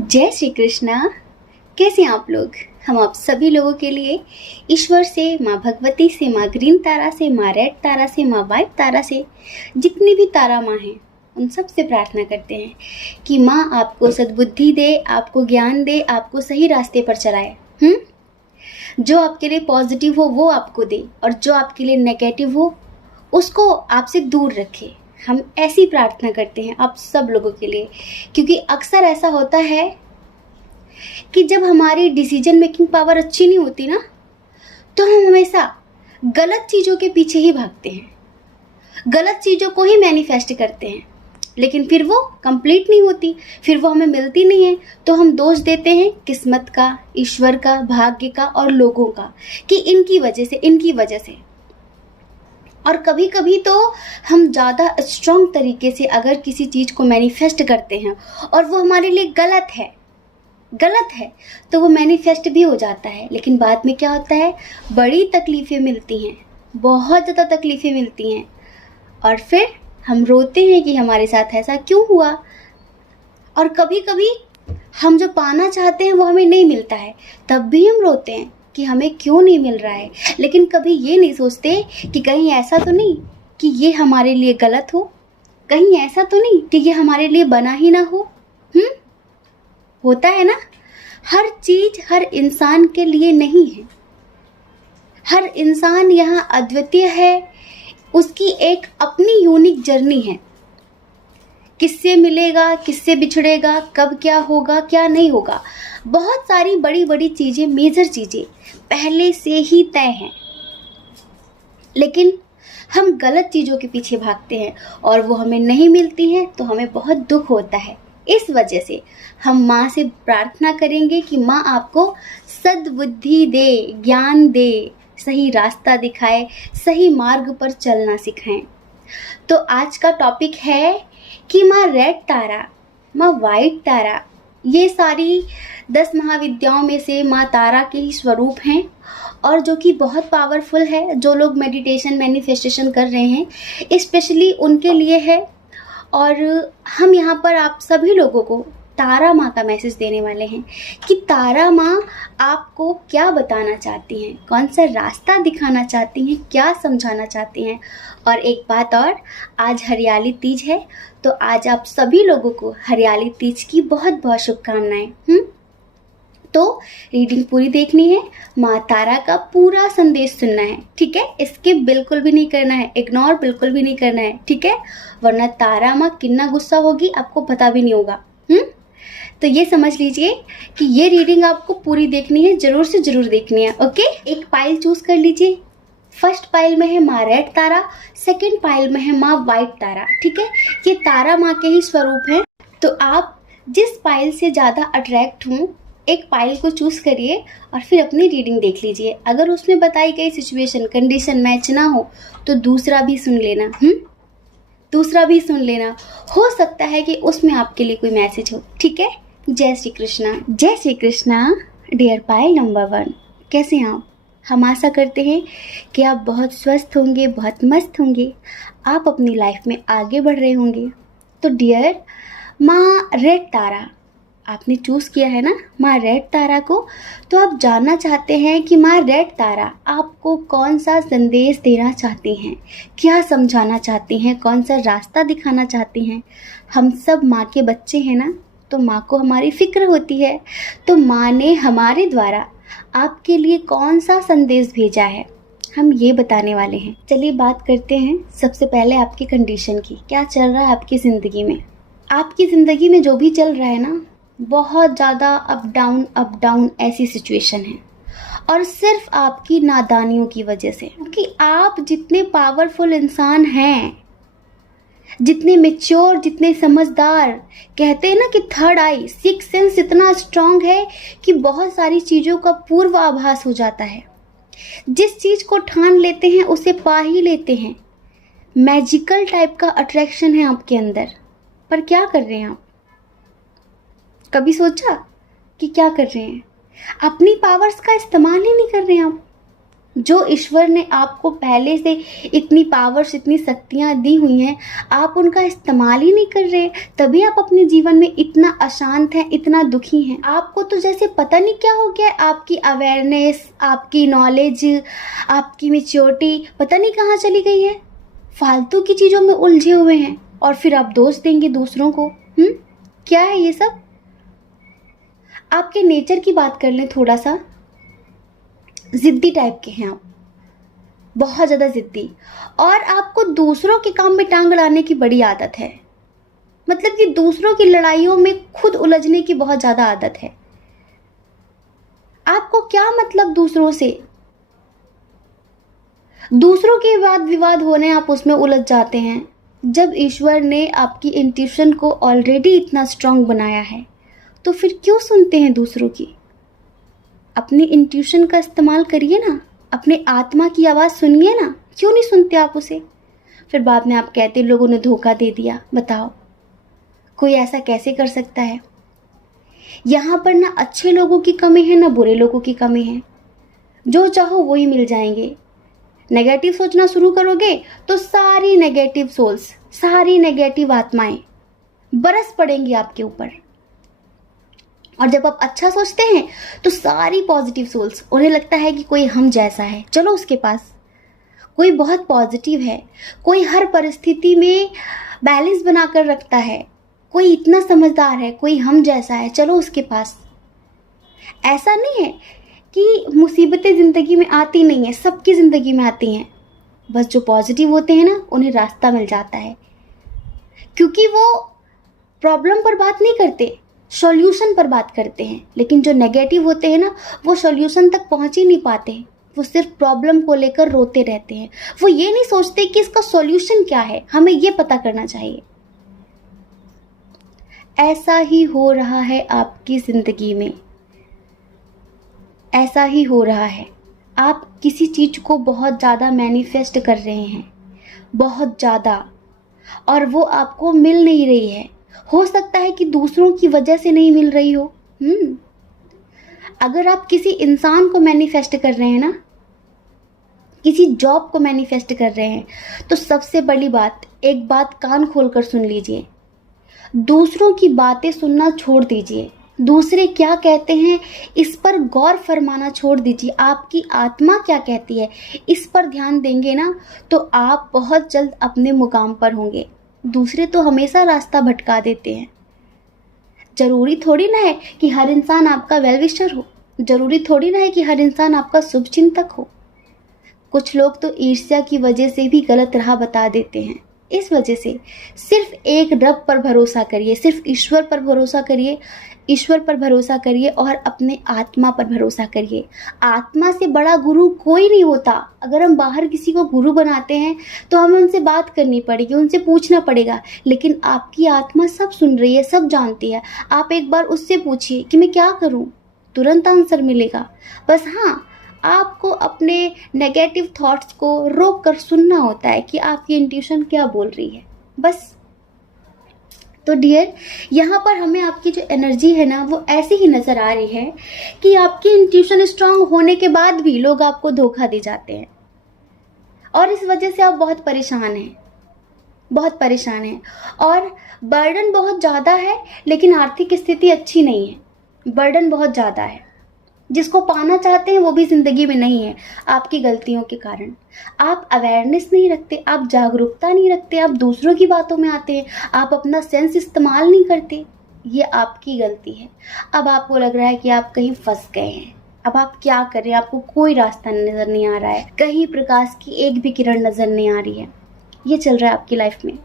जय श्री कृष्णा। कैसे हैं आप लोग? हम आप सभी लोगों के लिए ईश्वर से, माँ भगवती से, माँ ग्रीन तारा से, माँ रेड तारा से, माँ वाइट तारा से, जितनी भी तारा माँ हैं उन सब से प्रार्थना करते हैं कि माँ आपको सद्बुद्धि दे, आपको ज्ञान दे, आपको सही रास्ते पर चलाए। जो आपके लिए पॉजिटिव हो वो आपको दे और जो आपके लिए नेगेटिव हो उसको आपसे दूर रखे। हम ऐसी प्रार्थना करते हैं आप सब लोगों के लिए, क्योंकि अक्सर ऐसा होता है कि जब हमारी डिसीजन मेकिंग पावर अच्छी नहीं होती ना, तो हम हमेशा गलत चीज़ों के पीछे ही भागते हैं, गलत चीज़ों को ही मैनिफेस्ट करते हैं, लेकिन फिर वो कंप्लीट नहीं होती, फिर वो हमें मिलती नहीं है। तो हम दोष देते हैं किस्मत का, ईश्वर का, भाग्य का और लोगों का कि इनकी वजह से। और कभी कभी तो हम ज़्यादा स्ट्रॉन्ग तरीके से अगर किसी चीज़ को मैनिफेस्ट करते हैं और वो हमारे लिए गलत है तो वो मैनिफेस्ट भी हो जाता है, लेकिन बाद में क्या होता है, बड़ी तकलीफ़ें मिलती हैं, बहुत ज़्यादा तकलीफ़ें मिलती हैं और फिर हम रोते हैं कि हमारे साथ ऐसा क्यों हुआ। और कभी कभी हम जो पाना चाहते हैं वो हमें नहीं मिलता है, तब भी हम रोते हैं कि हमें क्यों नहीं मिल रहा है, लेकिन कभी ये नहीं सोचते कि कहीं ऐसा तो नहीं कि ये हमारे लिए गलत हो, कहीं ऐसा तो नहीं कि ये हमारे लिए बना ही ना हो। होता है ना, हर चीज़ हर इंसान के लिए नहीं है। हर इंसान यहाँ अद्वितीय है, उसकी एक अपनी यूनिक जर्नी है। किससे मिलेगा, किससे बिछड़ेगा, कब क्या होगा, क्या नहीं होगा, बहुत सारी बड़ी बड़ी चीज़ें, मेजर चीज़ें पहले से ही तय हैं। लेकिन हम गलत चीज़ों के पीछे भागते हैं और वो हमें नहीं मिलती हैं तो हमें बहुत दुख होता है। इस वजह से हम माँ से प्रार्थना करेंगे कि माँ आपको सद्बुद्धि दे, ज्ञान दे, सही रास्ता दिखाए, सही मार्ग पर चलना सिखाएं। तो आज का टॉपिक है कि माँ रेड तारा, माँ वाइट तारा, ये सारी 10 महाविद्याओं में से माँ तारा के ही स्वरूप हैं और जो कि बहुत पावरफुल है। जो लोग मेडिटेशन, मैनिफेस्टेशन कर रहे हैं स्पेशली उनके लिए है। और हम यहाँ पर आप सभी लोगों को तारा माँ का मैसेज देने वाले हैं कि तारा माँ आपको क्या बताना चाहती हैं, कौन सा रास्ता दिखाना चाहती हैं, क्या समझाना चाहती हैं। और एक बात और, आज हरियाली तीज है तो आज आप सभी लोगों को हरियाली तीज की बहुत बहुत शुभकामनाएं। तो रीडिंग पूरी देखनी है, माँ तारा का पूरा संदेश सुनना है, ठीक है? स्किप बिल्कुल भी नहीं करना है, इग्नोर बिल्कुल भी नहीं करना है, ठीक है? वरना तारा माँ कितना गुस्सा होगी आपको पता भी नहीं होगा। तो ये समझ लीजिए कि ये रीडिंग आपको पूरी देखनी है, जरूर से जरूर देखनी है। ओके, एक पाइल चूज कर लीजिए। फर्स्ट पाइल में है माँ रेड तारा, सेकेंड पाइल में है माँ वाइट तारा, ठीक है? ये तारा माँ के ही स्वरूप हैं। तो आप जिस पाइल से ज़्यादा अट्रैक्ट हों, एक पाइल को चूज करिए और फिर अपनी रीडिंग देख लीजिए। अगर उसमें बताई गई सिचुएशन, कंडीशन मैच ना हो तो दूसरा भी सुन लेना। दूसरा भी सुन लेना, हो सकता है कि उसमें आपके लिए कोई मैसेज हो, ठीक है? जय श्री कृष्णा। जय श्री कृष्णा। डियर पाइल नंबर 1, कैसे हैं आप? हम आशा करते हैं कि आप बहुत स्वस्थ होंगे, बहुत मस्त होंगे, आप अपनी लाइफ में आगे बढ़ रहे होंगे। तो डियर माँ रेड तारा, आपने चूज़ किया है ना माँ रेड तारा को, तो आप जानना चाहते हैं कि माँ रेड तारा आपको कौन सा संदेश देना चाहती हैं, क्या समझाना चाहती हैं, कौन सा रास्ता दिखाना चाहती हैं। हम सब माँ के बच्चे हैं ना, तो माँ को हमारी फिक्र होती है, तो माँ ने हमारे द्वारा आपके लिए कौन सा संदेश भेजा है, हम ये बताने वाले हैं। चलिए बात करते हैं सबसे पहले आपकी कंडीशन की, क्या चल रहा है आपकी ज़िंदगी में। आपकी ज़िंदगी में जो भी चल रहा है ना, बहुत ज़्यादा अप डाउन ऐसी सिचुएशन है और सिर्फ आपकी नादानियों की वजह से। क्योंकि आप जितने पावरफुल इंसान हैं, जितने मैच्योर, जितने समझदार, कहते हैं ना कि थर्ड आई, सिक्स सेंस इतना स्ट्रांग है कि बहुत सारी चीज़ों का पूर्व आभास हो जाता है। जिस चीज़ को ठान लेते हैं उसे पा ही लेते हैं। मैजिकल टाइप का अट्रैक्शन है आपके अंदर। पर क्या कर रहे हैं आप? कभी सोचा कि क्या कर रहे हैं? अपनी पावर्स का इस्तेमाल ही नहीं कर रहे हैं आप। जो ईश्वर ने आपको पहले से इतनी पावर्स, इतनी शक्तियाँ दी हुई हैं, आप उनका इस्तेमाल ही नहीं कर रहे, तभी आप अपने जीवन में इतना अशांत हैं, इतना दुखी हैं। आपको तो जैसे पता नहीं क्या हो गया, आपकी अवेयरनेस, आपकी नॉलेज, आपकी मैच्योरिटी पता नहीं कहाँ चली गई है। फालतू की चीज़ों में उलझे हुए हैं और फिर आप दोष देंगे दूसरों को। क्या है ये सब? आपके नेचर की बात कर लें थोड़ा सा। जिद्दी टाइप के हैं आप, बहुत ज़्यादा जिद्दी, और आपको दूसरों के काम में टांग अड़ाने की बड़ी आदत है। मतलब कि दूसरों की लड़ाइयों में खुद उलझने की बहुत ज़्यादा आदत है। आपको क्या मतलब दूसरों से? दूसरों के वाद विवाद होने आप उसमें उलझ जाते हैं। जब ईश्वर ने आपकी इंट्यूशन को ऑलरेडी इतना स्ट्रांग बनाया है, तो फिर क्यों सुनते हैं दूसरों की? अपनी इंट्यूशन का इस्तेमाल करिए ना, अपने आत्मा की आवाज़ सुनिए ना। क्यों नहीं सुनते आप उसे? फिर बाद में आप कहते लोगों ने धोखा दे दिया। बताओ, कोई ऐसा कैसे कर सकता है? यहाँ पर ना अच्छे लोगों की कमी है, ना बुरे लोगों की कमी है। जो चाहो वही मिल जाएंगे। नेगेटिव सोचना शुरू करोगे तो सारी नेगेटिव सोल्स, सारी नेगेटिव आत्माएं बरस पड़ेंगी आपके ऊपर। और जब आप अच्छा सोचते हैं तो सारी पॉजिटिव सोल्स, उन्हें लगता है कि कोई हम जैसा है, चलो उसके पास। कोई बहुत पॉजिटिव है, कोई हर परिस्थिति में बैलेंस बनाकर रखता है, कोई इतना समझदार है, कोई हम जैसा है, चलो उसके पास। ऐसा नहीं है कि मुसीबतें ज़िंदगी में आती नहीं है, सबकी ज़िंदगी में आती हैं। बस जो पॉजिटिव होते हैं ना, उन्हें रास्ता मिल जाता है, क्योंकि वो प्रॉब्लम पर बात नहीं करते, सॉल्यूशन पर बात करते हैं। लेकिन जो नेगेटिव होते हैं ना, वो सॉल्यूशन तक पहुंच ही नहीं पाते। वो सिर्फ प्रॉब्लम को लेकर रोते रहते हैं। वो ये नहीं सोचते कि इसका सॉल्यूशन क्या है, हमें ये पता करना चाहिए। ऐसा ही हो रहा है आपकी ज़िंदगी में, ऐसा ही हो रहा है। आप किसी चीज़ को बहुत ज़्यादा मैनिफेस्ट कर रहे हैं, बहुत ज़्यादा, और वो आपको मिल नहीं रही है। हो सकता है कि दूसरों की वजह से नहीं मिल रही हो। अगर आप किसी इंसान को मैनिफेस्ट कर रहे हैं ना, किसी जॉब को मैनिफेस्ट कर रहे हैं, तो सबसे बड़ी बात, एक बात कान खोलकर सुन लीजिए। दूसरों की बातें सुनना छोड़ दीजिए। दूसरे क्या कहते हैं इस पर गौर फरमाना छोड़ दीजिए। आपकी आत्मा क्या कहती है, इस पर ध्यान देंगे ना, तो आप बहुत जल्द अपने मुकाम पर होंगे। दूसरे तो हमेशा रास्ता भटका देते हैं। जरूरी थोड़ी ना है कि हर इंसान आपका वेल विशर हो, जरूरी थोड़ी ना है कि हर इंसान आपका शुभ चिंतक हो। कुछ लोग तो ईर्ष्या की वजह से भी गलत राह बता देते हैं। इस वजह से सिर्फ एक रब पर भरोसा करिए, सिर्फ ईश्वर पर भरोसा करिए, ईश्वर पर भरोसा करिए और अपने आत्मा पर भरोसा करिए। आत्मा से बड़ा गुरु कोई नहीं होता। अगर हम बाहर किसी को गुरु बनाते हैं तो हमें उनसे बात करनी पड़ेगी, उनसे पूछना पड़ेगा, लेकिन आपकी आत्मा सब सुन रही है, सब जानती है। आप एक बार उससे पूछिए कि मैं क्या करूं, तुरंत आंसर मिलेगा। बस हाँ, आपको अपने नेगेटिव थॉट्स को रोक कर सुनना होता है कि आपकी इंट्यूशन क्या बोल रही है, बस। तो डियर, यहाँ पर हमें आपकी जो एनर्जी है ना, वो ऐसी ही नज़र आ रही है कि आपकी इंट्यूशन स्ट्रांग होने के बाद भी लोग आपको धोखा दे जाते हैं, और इस वजह से आप बहुत परेशान हैं, बहुत परेशान हैं। और बर्डन बहुत ज़्यादा है, लेकिन आर्थिक स्थिति अच्छी नहीं है। बर्डन बहुत ज़्यादा है, जिसको पाना चाहते हैं वो भी ज़िंदगी में नहीं है, आपकी गलतियों के कारण। आप अवेयरनेस नहीं रखते, आप जागरूकता नहीं रखते, आप दूसरों की बातों में आते हैं, आप अपना सेंस इस्तेमाल नहीं करते। ये आपकी गलती है। अब आपको लग रहा है कि आप कहीं फंस गए हैं। अब आप क्या करें, आपको कोई रास्ता नज़र नहीं आ रहा है, कहीं प्रकाश की एक भी किरण नज़र नहीं आ रही है। ये चल रहा है आपकी लाइफ में।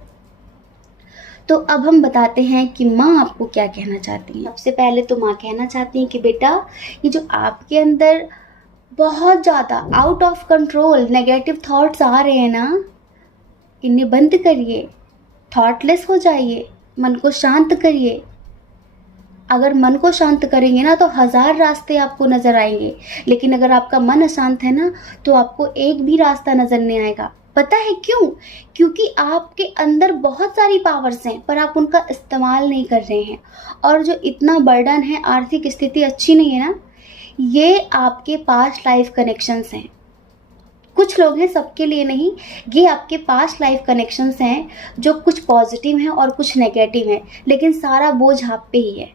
तो अब हम बताते हैं कि माँ आपको क्या कहना चाहती है। सबसे पहले तो माँ कहना चाहती हैं कि बेटा, ये जो आपके अंदर बहुत ज़्यादा out of control negative thoughts आ रहे हैं ना, इन्हें बंद करिए, थॉटलेस हो जाइए, मन को शांत करिए। अगर मन को शांत करेंगे ना तो 1000 रास्ते आपको नज़र आएंगे, लेकिन अगर आपका मन अशांत है ना तो आपको एक भी रास्ता नज़र नहीं आएगा। पता है क्यों? क्योंकि आपके अंदर बहुत सारी पावर्स हैं, पर आप उनका इस्तेमाल नहीं कर रहे हैं। और जो इतना बर्डन है, आर्थिक स्थिति अच्छी नहीं है ना, ये आपके पास्ट लाइफ कनेक्शंस हैं। कुछ लोग हैं, सबके लिए नहीं। ये आपके पास्ट लाइफ कनेक्शंस हैं जो कुछ पॉजिटिव हैं और कुछ नेगेटिव हैं, लेकिन सारा बोझ आप पे ही है,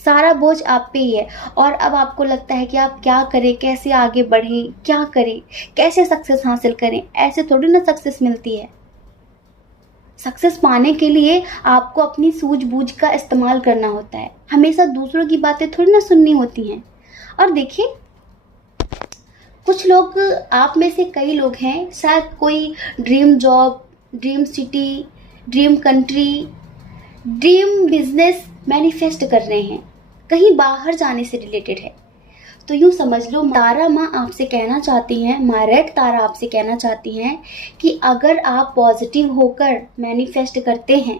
सारा बोझ आप पे ही है। और अब आपको लगता है कि आप क्या करें, कैसे आगे बढ़ें, क्या करें, कैसे सक्सेस हासिल करें। ऐसे थोड़ी ना सक्सेस मिलती है। सक्सेस पाने के लिए आपको अपनी सूझबूझ का इस्तेमाल करना होता है। हमेशा दूसरों की बातें थोड़ी ना सुननी होती हैं। और देखिए, कुछ लोग, आप में से कई लोग हैं, शायद कोई dream job, dream city, dream country, dream business manifest कर रहे हैं, कहीं बाहर जाने से रिलेटेड है। तो यूँ समझ लो, तारा माँ आपसे कहना चाहती हैं, मारेट तारा आपसे कहना चाहती हैं कि अगर आप पॉजिटिव होकर मैनिफेस्ट करते हैं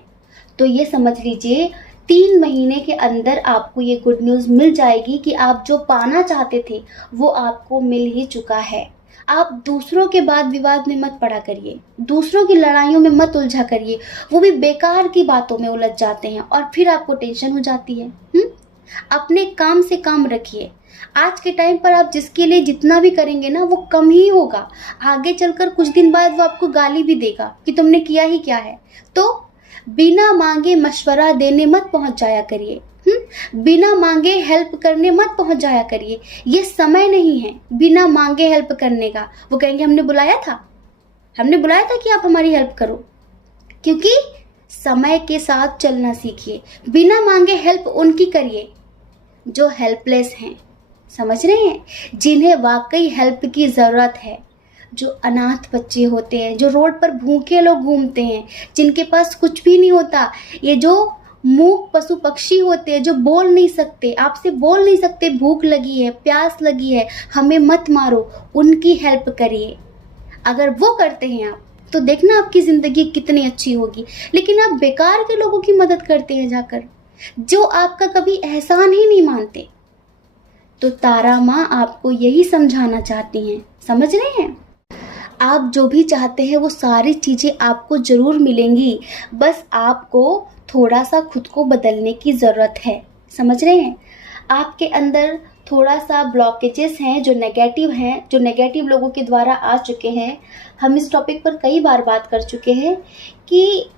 तो ये समझ लीजिए 3 महीने के अंदर आपको ये गुड न्यूज़ मिल जाएगी कि आप जो पाना चाहते थे वो आपको मिल ही चुका है। आप दूसरों के वाद विवाद में मत पड़ा करिए, दूसरों की लड़ाइयों में मत उलझा करिए। वो भी बेकार की बातों में उलझ जाते हैं और फिर आपको टेंशन हो जाती है। अपने काम से काम रखिए। आज के टाइम पर आप जिसके लिए जितना भी करेंगे ना, वो कम ही होगा। आगे चलकर कुछ दिन बाद वो आपको गाली भी देगा कि तुमने किया ही क्या है। तो बिना मांगे मशवरा देने मत पहुंच जाया करिए। बिना मांगे हेल्प करने मत पहुंच जाया करिए। ये समय नहीं है बिना मांगे हेल्प करने का। वो कहेंगे हमने बुलाया था कि आप हमारी हेल्प करो। क्योंकि समय के साथ चलना सीखिए। बिना मांगे हेल्प उनकी करिए जो हेल्पलेस हैं, समझ रहे हैं, जिन्हें वाकई हेल्प की ज़रूरत है। जो अनाथ बच्चे होते हैं, जो रोड पर भूखे लोग घूमते हैं, जिनके पास कुछ भी नहीं होता, ये जो मूक पशु पक्षी होते हैं, जो बोल नहीं सकते, आपसे बोल नहीं सकते, भूख लगी है, प्यास लगी है, हमें मत मारो, उनकी हेल्प करिए। अगर वो करते हैं आप, तो देखना आपकी ज़िंदगी कितनी अच्छी होगी। लेकिन आप बेकार के लोगों की मदद करते हैं जाकर, जो आपका कभी एहसान ही नहीं मानते। तो तारा माँ आपको यही समझाना चाहती हैं, समझ रहे हैं। आप जो भी चाहते हैं वो सारी चीज़ें आपको ज़रूर मिलेंगी। बस आपको थोड़ा सा खुद को बदलने की ज़रूरत है, समझ रहे हैं। आपके अंदर थोड़ा सा ब्लॉकेजेस हैं जो नेगेटिव लोगों के द्वारा आ चुके हैं। हम इस टॉपिक पर कई बार बात कर चुके हैं कि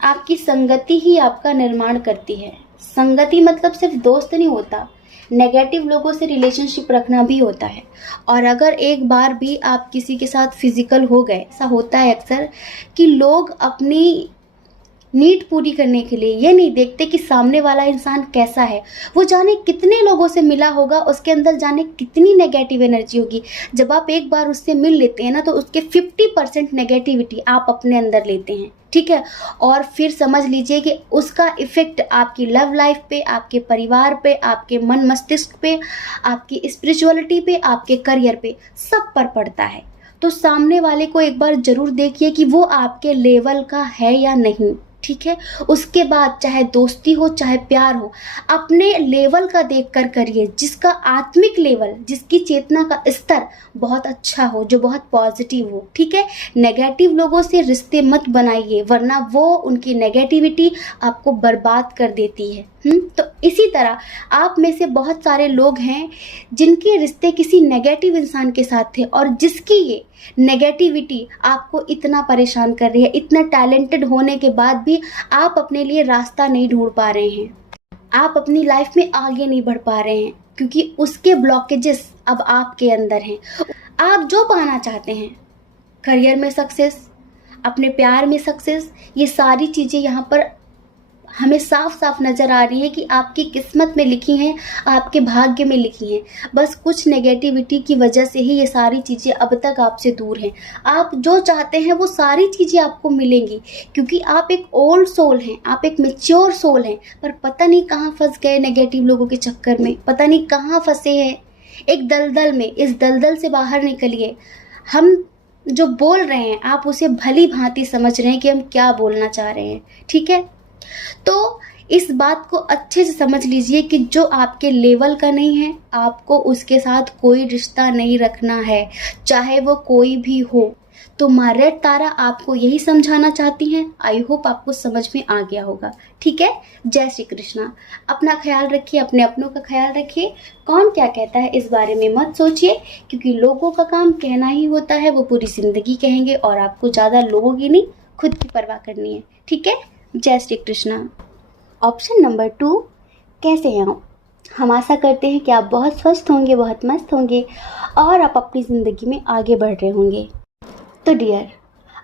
आपकी संगति ही आपका निर्माण करती है। संगति मतलब सिर्फ दोस्त नहीं होता, नेगेटिव लोगों से रिलेशनशिप रखना भी होता है। और अगर एक बार भी आप किसी के साथ फिजिकल हो गए, ऐसा होता है अक्सर कि लोग अपनी नीड पूरी करने के लिए ये नहीं देखते कि सामने वाला इंसान कैसा है, वो जाने कितने लोगों से मिला होगा, उसके अंदर जाने कितनी नेगेटिव एनर्जी होगी। जब आप एक बार उससे मिल लेते हैं ना, तो उसके 50% नेगेटिविटी आप अपने अंदर लेते हैं, ठीक है। और फिर समझ लीजिए कि उसका इफ़ेक्ट आपकी लव लाइफ पे, आपके परिवार पे, आपके मन मस्तिष्क पे, आपकी स्पिरिचुअलिटी पे, आपके करियर पे, सब पर पड़ता है। तो सामने वाले को एक बार ज़रूर देखिए कि वो आपके लेवल का है या नहीं, ठीक है। उसके बाद चाहे दोस्ती हो चाहे प्यार हो, अपने लेवल का देखकर करिए, जिसका आत्मिक लेवल, जिसकी चेतना का स्तर बहुत अच्छा हो, जो बहुत पॉजिटिव हो, ठीक है। नेगेटिव लोगों से रिश्ते मत बनाइए, वरना वो उनकी नेगेटिविटी आपको बर्बाद कर देती है। तो इसी तरह आप में से बहुत सारे लोग हैं जिनके रिश्ते किसी नेगेटिव इंसान के साथ थे और जिसकी ये नेगेटिविटी आपको इतना परेशान कर रही है। इतना टैलेंटेड होने के बाद भी आप अपने लिए रास्ता नहीं ढूंढ पा रहे हैं, आप अपनी लाइफ में आगे नहीं बढ़ पा रहे हैं, क्योंकि उसके ब्लॉकेजेस अब आपके अंदर हैं। आप जो पाना चाहते हैं, करियर में सक्सेस, अपने प्यार में सक्सेस, ये सारी चीज़ें यहाँ पर हमें साफ साफ नज़र आ रही है कि आपकी किस्मत में लिखी हैं, आपके भाग्य में लिखी हैं। बस कुछ नेगेटिविटी की वजह से ही ये सारी चीज़ें अब तक आपसे दूर हैं। आप जो चाहते हैं वो सारी चीज़ें आपको मिलेंगी, क्योंकि आप एक ओल्ड सोल हैं, आप एक मैच्योर सोल हैं। पर पता नहीं कहाँ फंस गए नेगेटिव लोगों के चक्कर में, पता नहीं कहाँ फंसे हैं एक दलदल में। इस दलदल से बाहर निकलिए। हम जो बोल रहे हैं आप उसे भली भांति समझ रहे हैं कि हम क्या बोलना चाह रहे हैं, ठीक है। तो इस बात को अच्छे से समझ लीजिए कि जो आपके लेवल का नहीं है, आपको उसके साथ कोई रिश्ता नहीं रखना है, चाहे वो कोई भी हो। तो माँ रेड तारा आपको यही समझाना चाहती हैं। आई होप आपको समझ में आ गया होगा। ठीक है, जय श्री कृष्णा। अपना ख्याल रखिए, अपने अपनों का ख्याल रखिए। कौन क्या कहता है इस बारे में मत सोचिए, क्योंकि लोगों का काम कहना ही होता है, वो पूरी जिंदगी कहेंगे और आपको ज़्यादा लोगों की नहीं, खुद की परवाह करनी है। ठीक है, जय श्री कृष्णा। ऑप्शन नंबर 2, कैसे हैं आप? हम आशा करते हैं कि आप बहुत स्वस्थ होंगे, बहुत मस्त होंगे और आप अपनी ज़िंदगी में आगे बढ़ रहे होंगे। तो डियर,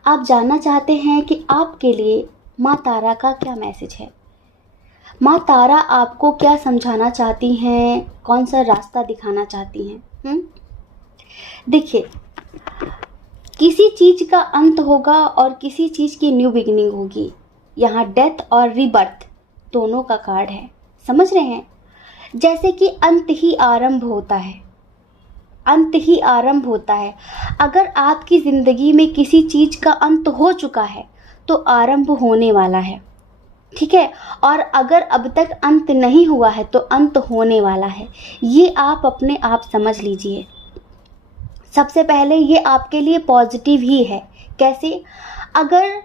आप जानना चाहते हैं कि आपके लिए माँ तारा का क्या मैसेज है? माँ तारा आपको क्या समझाना चाहती हैं, कौन सा रास्ता दिखाना चाहती हैं? देखिए, किसी चीज़ का अंत होगा और किसी चीज़ की न्यू बिगिनिंग होगी। यहाँ डेथ और रीबर्थ दोनों का कार्ड है, समझ रहे हैं? जैसे कि अंत ही आरंभ होता है, अंत ही आरंभ होता है। अगर आपकी ज़िंदगी में किसी चीज़ का अंत हो चुका है तो आरंभ होने वाला है। ठीक है, और अगर अब तक अंत नहीं हुआ है तो अंत होने वाला है। ये आप अपने आप समझ लीजिए। सबसे पहले ये आपके लिए पॉजिटिव ही है। कैसे? अगर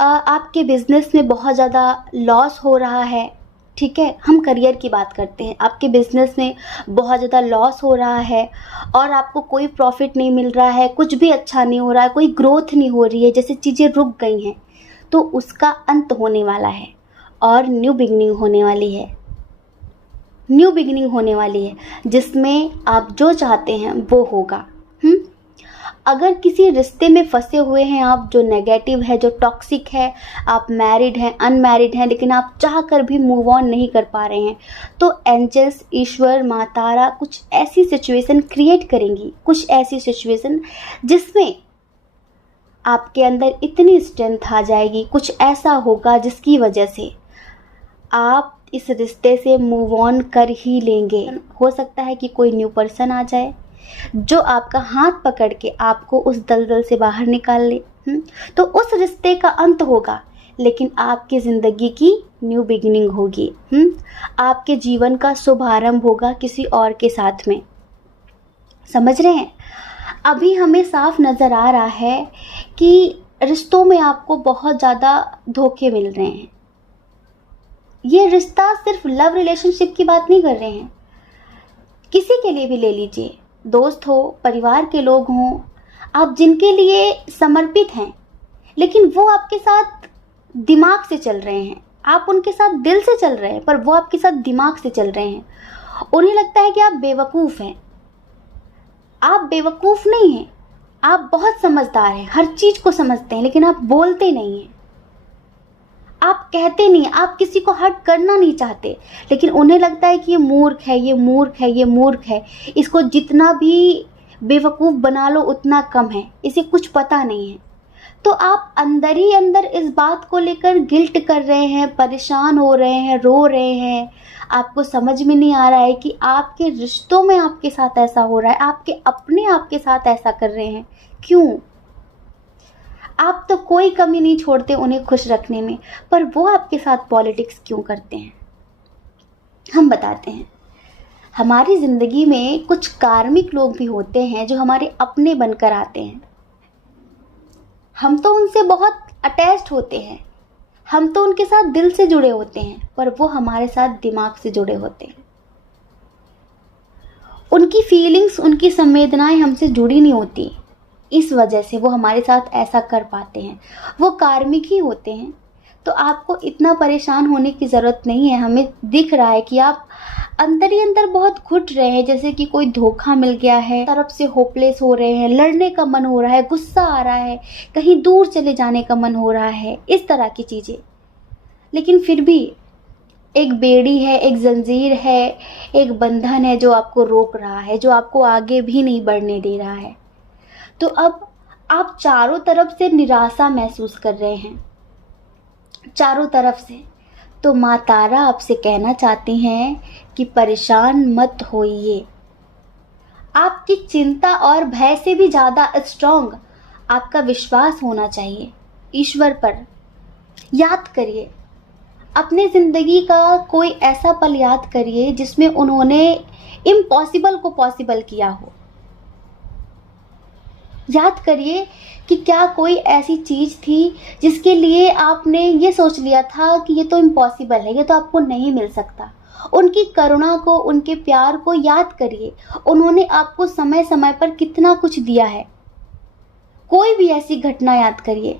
आपके बिजनेस में बहुत ज़्यादा लॉस हो रहा है, ठीक है, हम करियर की बात करते हैं, आपके बिजनेस में बहुत ज़्यादा लॉस हो रहा है और आपको कोई प्रॉफिट नहीं मिल रहा है, कुछ भी अच्छा नहीं हो रहा है, कोई ग्रोथ नहीं हो रही है, जैसे चीज़ें रुक गई हैं, तो उसका अंत होने वाला है और न्यू बिगिनिंग होने वाली है। न्यू बिगिनिंग होने वाली है जिसमें आप जो चाहते हैं वो होगा। अगर किसी रिश्ते में फंसे हुए हैं आप, जो नेगेटिव है, जो टॉक्सिक है, आप मैरिड हैं, अनमैरिड हैं, लेकिन आप चाह कर भी मूव ऑन नहीं कर पा रहे हैं, तो एंजल्स, ईश्वर, माँ तारा कुछ ऐसी सिचुएशन क्रिएट करेंगी, कुछ ऐसी सिचुएशन जिसमें आपके अंदर इतनी स्ट्रेंथ आ जाएगी, कुछ ऐसा होगा जिसकी वजह से आप इस रिश्ते से मूव ऑन कर ही लेंगे। हो सकता है कि कोई न्यू पर्सन आ जाए जो आपका हाथ पकड़ के आपको उस दलदल से बाहर निकाल ले। तो उस रिश्ते का अंत होगा, लेकिन आपकी ज़िंदगी की न्यू बिगिनिंग होगी। आपके जीवन का शुभारंभ होगा किसी और के साथ में। समझ रहे हैं? अभी हमें साफ नज़र आ रहा है कि रिश्तों में आपको बहुत ज़्यादा धोखे मिल रहे हैं। ये रिश्ता सिर्फ लव रिलेशनशिप की बात नहीं कर रहे हैं, किसी के लिए भी ले लीजिए, दोस्त हो, परिवार के लोग हों, आप जिनके लिए समर्पित हैं, लेकिन वो आपके साथ दिमाग से चल रहे हैं, आप उनके साथ दिल से चल रहे हैं, पर वो आपके साथ दिमाग से चल रहे हैं। उन्हें लगता है कि आप बेवकूफ़ हैं। आप बेवकूफ़ नहीं हैं, आप बहुत समझदार हैं, हर चीज़ को समझते हैं, लेकिन आप बोलते नहीं हैं, आप कहते नहीं, आप किसी को हर्ट करना नहीं चाहते, लेकिन उन्हें लगता है कि ये मूर्ख है, ये मूर्ख है, ये मूर्ख है, इसको जितना भी बेवकूफ़ बना लो उतना कम है, इसे कुछ पता नहीं है। तो आप अंदर ही अंदर इस बात को लेकर गिल्ट कर रहे हैं, परेशान हो रहे हैं, रो रहे हैं। आपको समझ में नहीं आ रहा है कि आपके रिश्तों में आपके साथ ऐसा हो रहा है, आपके अपने आपके साथ ऐसा कर रहे हैं, क्यों? आप तो कोई कमी नहीं छोड़ते उन्हें खुश रखने में, पर वो आपके साथ पॉलिटिक्स क्यों करते हैं? हम बताते हैं। हमारी ज़िंदगी में कुछ कार्मिक लोग भी होते हैं जो हमारे अपने बनकर आते हैं। हम तो उनसे बहुत अटैच्ड होते हैं, हम तो उनके साथ दिल से जुड़े होते हैं, पर वो हमारे साथ दिमाग से जुड़े होते हैं। उनकी फीलिंग्स, उनकी संवेदनाएं हमसे जुड़ी नहीं होती, इस वजह से वो हमारे साथ ऐसा कर पाते हैं। वो कार्मिक ही होते हैं। तो आपको इतना परेशान होने की ज़रूरत नहीं है। हमें दिख रहा है कि आप अंदर ही अंदर बहुत घुट रहे हैं, जैसे कि कोई धोखा मिल गया है, तरफ से होपलेस हो रहे हैं, लड़ने का मन हो रहा है, गुस्सा आ रहा है, कहीं दूर चले जाने का मन हो रहा है, इस तरह की चीज़ें। लेकिन फिर भी एक बेड़ी है, एक जंजीर है, एक बंधन है जो आपको रोक रहा है, जो आपको आगे भी नहीं बढ़ने दे रहा है। तो अब आप चारों तरफ से निराशा महसूस कर रहे हैं, चारों तरफ से। तो माँ तारा आपसे कहना चाहती हैं कि परेशान मत होइए। आपकी चिंता और भय से भी ज़्यादा स्ट्रॉन्ग आपका विश्वास होना चाहिए ईश्वर पर। याद करिए, अपने ज़िंदगी का कोई ऐसा पल याद करिए जिसमें उन्होंने इम्पॉसिबल को पॉसिबल किया हो। याद करिए कि क्या कोई ऐसी चीज़ थी जिसके लिए आपने ये सोच लिया था कि ये तो इम्पॉसिबल है, ये तो आपको नहीं मिल सकता। उनकी करुणा को, उनके प्यार को याद करिए। उन्होंने आपको समय समय पर कितना कुछ दिया है। कोई भी ऐसी घटना याद करिए,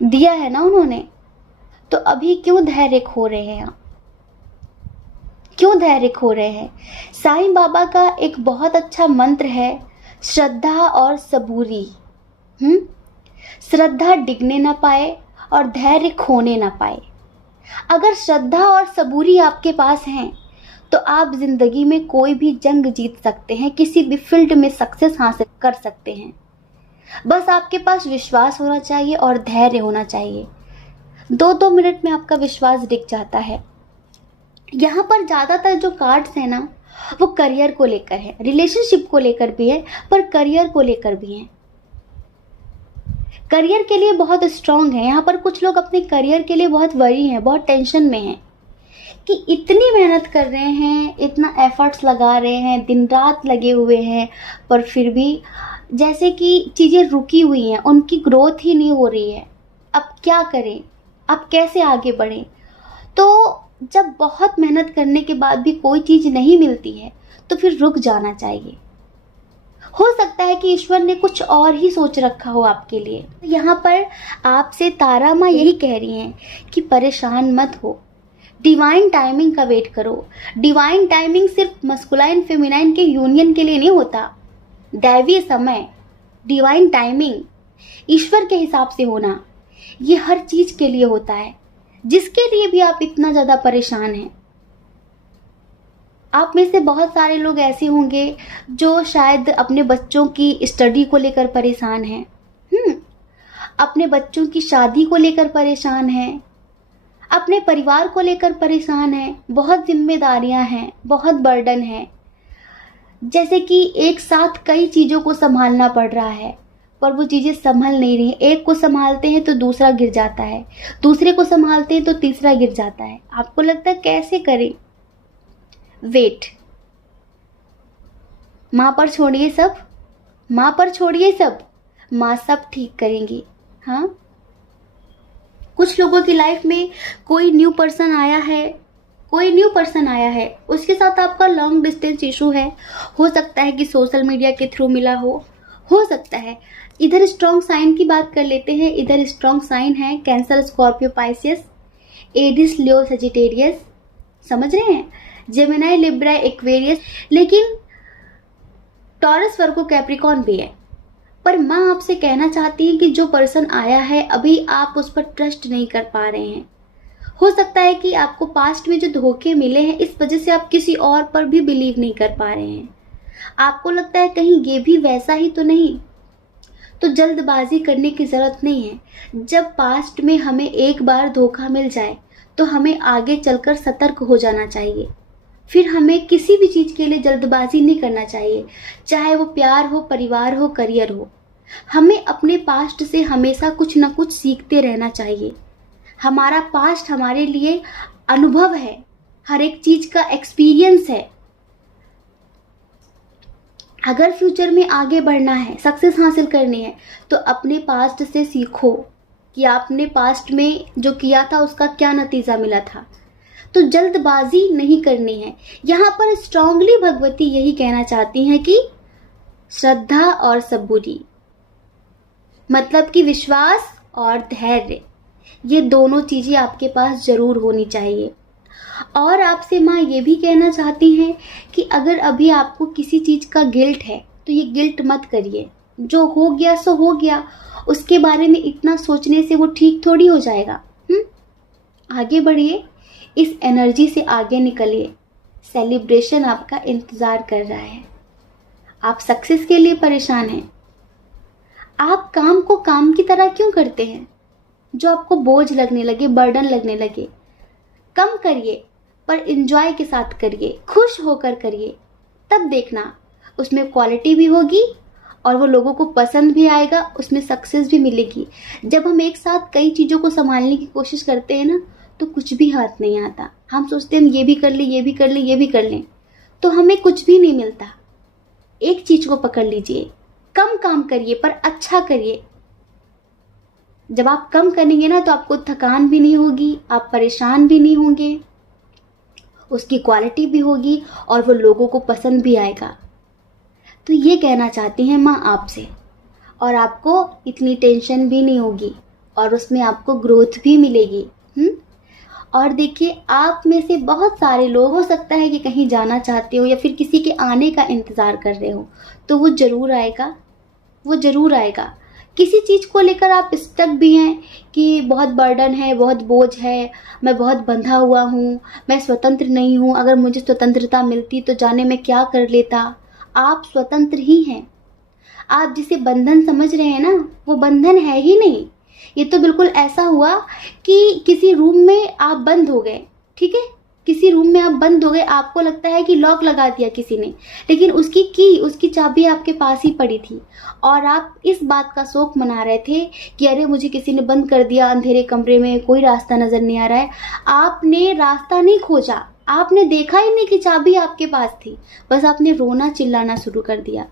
दिया है ना उन्होंने। तो अभी क्यों धैर्य खो रहे हैं आप? क्यों धैर्य खो रहे हैं? साईं बाबा का एक बहुत अच्छा मंत्र है, श्रद्धा और सबूरी। श्रद्धा डिगने ना पाए और धैर्य खोने ना पाए। अगर श्रद्धा और सबूरी आपके पास हैं तो आप जिंदगी में कोई भी जंग जीत सकते हैं, किसी भी फील्ड में सक्सेस हासिल कर सकते हैं। बस आपके पास विश्वास होना चाहिए और धैर्य होना चाहिए। 2-2 मिनट में आपका विश्वास डिग जाता है। यहाँ पर ज़्यादातर जो कार्ड्स हैं ना, वो करियर को लेकर है, रिलेशनशिप को लेकर भी है, पर करियर को लेकर भी है। करियर के लिए बहुत स्ट्रांग है। यहाँ पर कुछ लोग अपने करियर के लिए बहुत वरी हैं, बहुत टेंशन में हैं कि इतनी मेहनत कर रहे हैं, इतना एफर्ट्स लगा रहे हैं, दिन रात लगे हुए हैं, पर फिर भी जैसे कि चीज़ें रुकी हुई हैं, उनकी ग्रोथ ही नहीं हो रही है। अब क्या करें? अब कैसे आगे बढ़ें? तो जब बहुत मेहनत करने के बाद भी कोई चीज़ नहीं मिलती है तो फिर रुक जाना चाहिए। हो सकता है कि ईश्वर ने कुछ और ही सोच रखा हो आपके लिए। यहाँ पर आपसे तारा माँ यही कह रही हैं कि परेशान मत हो, डिवाइन टाइमिंग का वेट करो। डिवाइन टाइमिंग सिर्फ मस्कुलाइन फेमिनाइन के यूनियन के लिए नहीं होता। दैवीय समय, डिवाइन टाइमिंग, ईश्वर के हिसाब से होना, ये हर चीज़ के लिए होता है, जिसके लिए भी आप इतना ज़्यादा परेशान हैं। आप में से बहुत सारे लोग ऐसे होंगे जो शायद अपने बच्चों की स्टडी को लेकर परेशान हैं, अपने बच्चों की शादी को लेकर परेशान हैं, अपने परिवार को लेकर परेशान हैं। बहुत जिम्मेदारियां हैं, बहुत बर्डन है, जैसे कि एक साथ कई चीज़ों को संभालना पड़ रहा है, पर वो चीज़ें संभल नहीं रही। एक को संभालते हैं तो दूसरा गिर जाता है, दूसरे को संभालते हैं तो तीसरा गिर जाता है। आपको लगता है कैसे करें? वेट, माँ पर छोड़िए सब, माँ पर छोड़िए सब, माँ सब ठीक करेंगी। हाँ, कुछ लोगों की लाइफ में कोई न्यू पर्सन आया है, उसके साथ आपका लॉन्ग डिस्टेंस इशू है। हो सकता है कि सोशल मीडिया के थ्रू मिला हो सकता है। इधर स्ट्रॉन्ग साइन की बात कर लेते हैं। इधर स्ट्रॉन्ग साइन है कैंसर, स्कॉर्पियो, पाइसियस, एरिस, लियो, सजिटेरियस, समझ रहे हैं, जेमिनी, लिब्रा, एक्वेरियस, लेकिन टॉरस, वर्गो, कैप्रिकॉर्न भी है। पर माँ आपसे कहना चाहती है कि जो पर्सन आया है अभी आप उस पर ट्रस्ट नहीं कर पा रहे हैं। हो सकता है कि आपको पास्ट में जो धोखे मिले हैं इस वजह से आप किसी और पर भी बिलीव नहीं कर पा रहे हैं। आपको लगता है कहीं ये भी वैसा ही तो नहीं। तो जल्दबाजी करने की ज़रूरत नहीं है। जब पास्ट में हमें एक बार धोखा मिल जाए तो हमें आगे चलकर सतर्क हो जाना चाहिए। फिर हमें किसी भी चीज़ के लिए जल्दबाजी नहीं करना चाहिए, चाहे वो प्यार हो, परिवार हो, करियर हो। हमें अपने पास्ट से हमेशा कुछ ना कुछ सीखते रहना चाहिए। हमारा पास्ट हमारे लिए अनुभव है, हर एक चीज़ का एक्सपीरियंस है। अगर फ्यूचर में आगे बढ़ना है, सक्सेस हासिल करनी है, तो अपने पास्ट से सीखो कि आपने पास्ट में जो किया था उसका क्या नतीजा मिला था। तो जल्दबाजी नहीं करनी है। यहाँ पर स्ट्रांगली भगवती यही कहना चाहती हैं कि श्रद्धा और सबूरी, मतलब कि विश्वास और धैर्य, ये दोनों चीज़ें आपके पास ज़रूर होनी चाहिए। और आपसे माँ ये भी कहना चाहती हैं कि अगर अभी आपको किसी चीज़ का गिल्ट है तो ये गिल्ट मत करिए। जो हो गया सो हो गया, उसके बारे में इतना सोचने से वो ठीक थोड़ी हो जाएगा। आगे बढ़िए, इस एनर्जी से आगे निकलिए। सेलिब्रेशन आपका इंतज़ार कर रहा है। आप सक्सेस के लिए परेशान हैं। आप काम को काम की तरह क्यों करते हैं? जो आपको बोझ लगने लगे, बर्डन लगने लगे, कम करिए, पर एंजॉय के साथ करिए, खुश होकर करिए। तब देखना उसमें क्वालिटी भी होगी और वो लोगों को पसंद भी आएगा, उसमें सक्सेस भी मिलेगी। जब हम एक साथ कई चीज़ों को संभालने की कोशिश करते हैं ना, तो कुछ भी हाथ नहीं आता। हम सोचते हैं हम ये भी कर लें, ये भी कर लें, ये भी कर लें, तो हमें कुछ भी नहीं मिलता। एक चीज को पकड़ लीजिए, कम काम करिए पर अच्छा करिए। जब आप कम करेंगे ना तो आपको थकान भी नहीं होगी, आप परेशान भी नहीं होंगे, उसकी क्वालिटी भी होगी और वो लोगों को पसंद भी आएगा। तो ये कहना चाहती हैं माँ आपसे, और आपको इतनी टेंशन भी नहीं होगी और उसमें आपको ग्रोथ भी मिलेगी। और देखिए, आप में से बहुत सारे लोग हो सकता है कि कहीं जाना चाहते हो या फिर किसी के आने का इंतज़ार कर रहे हो, तो वो ज़रूर आएगा, वो ज़रूर आएगा। किसी चीज़ को लेकर आप स्टक भी हैं कि बहुत बर्डन है, बहुत बोझ है, मैं बहुत बंधा हुआ हूँ, मैं स्वतंत्र नहीं हूँ, अगर मुझे स्वतंत्रता मिलती तो जाने मैं क्या कर लेता। आप स्वतंत्र ही हैं। आप जिसे बंधन समझ रहे हैं ना, वो बंधन है ही नहीं। ये तो बिल्कुल ऐसा हुआ कि किसी रूम में आप बंद हो गए, ठीक है, किसी रूम में आप बंद हो गए, आपको लगता है कि लॉक लगा दिया किसी ने, लेकिन उसकी चाबी आपके पास ही पड़ी थी और आप इस बात का शौक मना रहे थे कि अरे मुझे किसी ने बंद कर दिया अंधेरे कमरे में, कोई रास्ता नजर नहीं आ रहा है। आपने रास्ता नहीं खोजा, आपने देखा ही नहीं कि चाबी आपके पास थी, बस आपने रोना चिल्लाना शुरू कर दिया।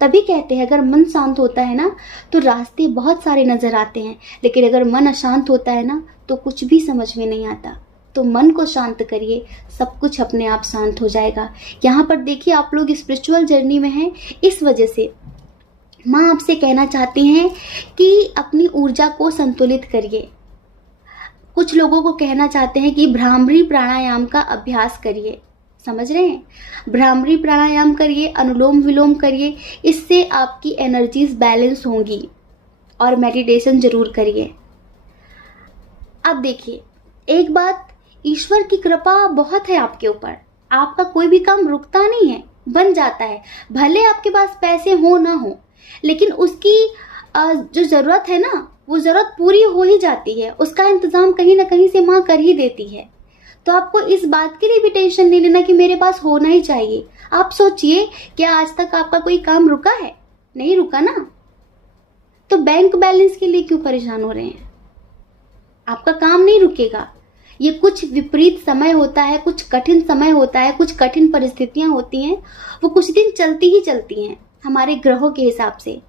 तभी कहते हैं अगर मन शांत होता है ना तो रास्ते बहुत सारे नजर आते हैं, लेकिन अगर मन अशांत होता है ना तो कुछ भी समझ में नहीं आता। तो मन को शांत करिए, सब कुछ अपने आप शांत हो जाएगा। यहाँ पर देखिए, आप लोग स्पिरिचुअल जर्नी में हैं, इस वजह से माँ आपसे कहना चाहती हैं कि अपनी ऊर्जा को संतुलित करिए। कुछ लोगों को कहना चाहते हैं कि भ्रामरी प्राणायाम का अभ्यास करिए। समझ रहे हैं? भ्रामरी प्राणायाम करिए, अनुलोम विलोम करिए, इससे आपकी एनर्जीज बैलेंस होंगी। और मेडिटेशन जरूर करिए। अब देखिए, एक बात, ईश्वर की कृपा बहुत है आपके ऊपर। आपका कोई भी काम रुकता नहीं है, बन जाता है। भले आपके पास पैसे हो ना हो, लेकिन उसकी जो जरूरत है ना, वो जरूरत पूरी हो ही जाती है। उसका इंतजाम कहीं ना कहीं से माँ कर ही देती है। तो आपको इस बात के लिए भी टेंशन नहीं लेना कि मेरे पास होना ही चाहिए। आप सोचिए, क्या आज तक आपका कोई काम रुका है? नहीं रुका ना। तो बैंक बैलेंस के लिए क्यों परेशान हो रहे हैं? आपका काम नहीं रुकेगा। ये कुछ विपरीत समय होता है, कुछ कठिन समय होता है, कुछ कठिन परिस्थितियां होती हैं, वो कुछ दिन चलती ही चलती हैं हमारे ग्रहों के हिसाब से,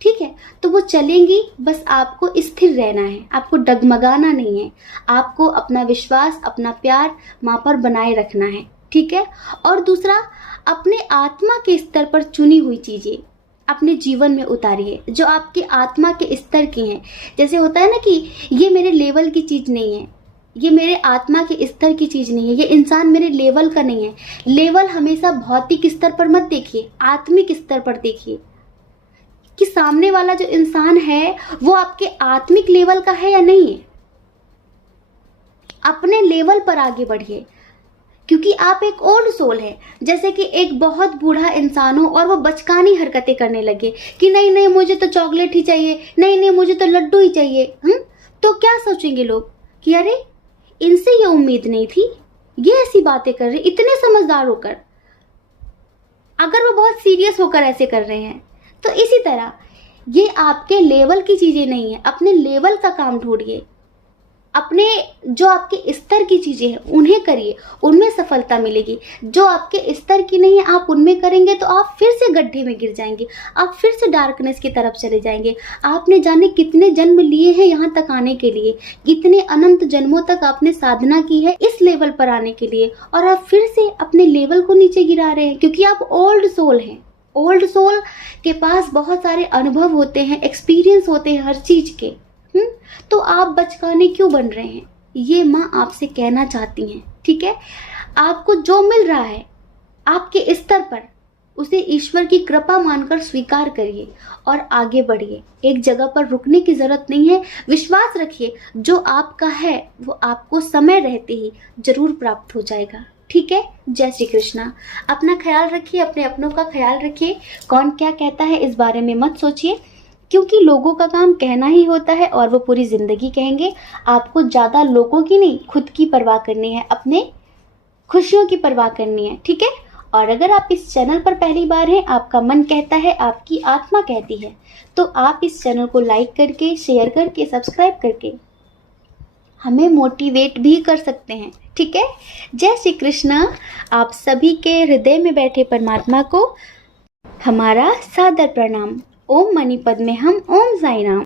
ठीक है। तो वो चलेंगी, बस आपको स्थिर रहना है, आपको डगमगाना नहीं है, आपको अपना विश्वास, अपना प्यार माँ पर बनाए रखना है, ठीक है। और दूसरा, अपने आत्मा के स्तर पर चुनी हुई चीजें अपने जीवन में उतारिए, जो आपके आत्मा के स्तर की हैं। जैसे होता है ना कि ये मेरे लेवल की चीज नहीं है, ये मेरे आत्मा के स्तर की चीज नहीं है, ये इंसान मेरे लेवल का नहीं है। लेवल हमेशा भौतिक स्तर पर मत देखिए, आत्मिक स्तर पर देखिए कि सामने वाला जो इंसान है वो आपके आत्मिक लेवल का है या नहीं है। अपने लेवल पर आगे बढ़िए, क्योंकि आप एक ओल्ड सोल है। जैसे कि एक बहुत बूढ़ा इंसान हो और वो बचकानी हरकतें करने लगे कि नहीं नहीं मुझे तो चॉकलेट ही चाहिए, नहीं नहीं मुझे तो लड्डू ही चाहिए, तो क्या सोचेंगे लोग कि अरे इनसे ये उम्मीद नहीं थी, ये ऐसी बातें कर रहे, इतने समझदार होकर, अगर वो बहुत सीरियस होकर ऐसे कर रहे हैं। तो इसी तरह ये आपके लेवल की चीजें नहीं है, अपने लेवल का काम ढूंढिए, अपने जो आपके स्तर की चीजें हैं उन्हें करिए, उनमें सफलता मिलेगी। जो आपके स्तर की नहीं है आप उनमें करेंगे तो आप फिर से गड्ढे में गिर जाएंगे, आप फिर से डार्कनेस की तरफ चले जाएंगे। आपने जाने कितने जन्म लिए हैं यहाँ तक आने के लिए, कितने अनंत जन्मों तक आपने साधना की है इस लेवल पर आने के लिए, और आप फिर से अपने लेवल को नीचे गिरा रहे हैं, क्योंकि आप ओल्ड सोल हैं। ओल्ड सोल के पास बहुत सारे अनुभव होते हैं, एक्सपीरियंस होते हैं हर चीज के। तो आप बचकाने क्यों बन रहे हैं? ये माँ आपसे कहना चाहती हैं, ठीक है। आपको जो मिल रहा है आपके स्तर पर, उसे ईश्वर की कृपा मानकर स्वीकार करिए और आगे बढ़िए। एक जगह पर रुकने की जरूरत नहीं है। विश्वास रखिए, जो आपका है वो आपको समय रहते ही जरूर प्राप्त हो जाएगा, ठीक है। जय श्री कृष्णा। अपना ख्याल रखिए, अपने अपनों का ख्याल रखिए। कौन क्या कहता है इस बारे में मत सोचिए, क्योंकि लोगों का काम कहना ही होता है और वो पूरी जिंदगी कहेंगे। आपको ज्यादा लोगों की नहीं, खुद की परवाह करनी है, अपने खुशियों की परवाह करनी है, ठीक है। और अगर आप इस चैनल पर पहली बार हैं, आपका मन कहता है, आपकी आत्मा कहती है, तो आप इस चैनल को लाइक करके, शेयर करके, सब्सक्राइब करके हमें मोटिवेट भी कर सकते हैं, ठीक है। जय श्री कृष्णा। आप सभी के हृदय में बैठे परमात्मा को हमारा सादर प्रणाम। ओम मणिपद में हम ओम साई राम।